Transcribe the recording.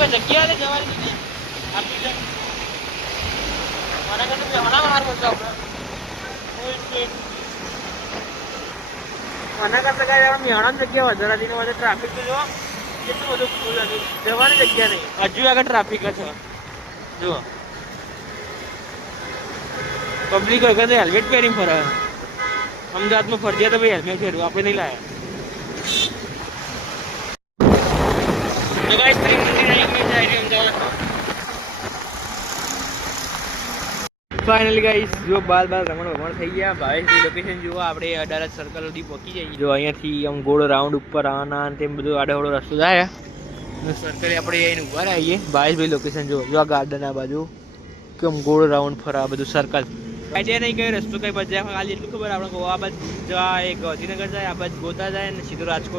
કોઈ જગ્યા જવાની નથી આપી છે મને કહે તો હમણાં બહાર બોલતો આપણે મને કરતા કાંઈ મેળાની જગ્યા વધારે હતી ને બધે ટ્રાફિક તો જો કેટલું બધું ફૂલ હતું જવાની જગ્યા નહીં હજુ આગળ ટ્રાફિક છે જુઓ પબ્લિક વગર હેલ્મેટ પહેરીને ફરે અમદાવાદમાં ફરજિયાત ભાઈ હેલ્મેટ પહેરવું આપણે નહીં લાયા તો ગાઈસ ત્રિમૂર્તિ આવી અમદાવાદ ફાઇનલી ગાઈસ જો બાલ રમણ થઈ ગયા ભાઈ લોકેશન જુઓ આપણે 18 સર્કલ સુધી પહોંચી જઈએ જો અહીંયાથી આમ ગોળ રાઉન્ડ ઉપર આના તેમ બધું આડોહળો રસ્તો જાય સર્કલ આપણે અહીં ઉભા રહીએ ભાઈ લોકેશન જુઓ જો આ ગાર્ડન આ બાજુ કેમ ગોળ રાઉન્ડ ફરા બધું સર્કલ આઈડિયા નહીં કયો રસ્તો કઈ બજાર ખાલી એટલું ખબર આપણે ગોવા બાજુ જાય ગાંધીનગર જાય આ બાજુ ગોતા જાય અને સીધો રાજકોટ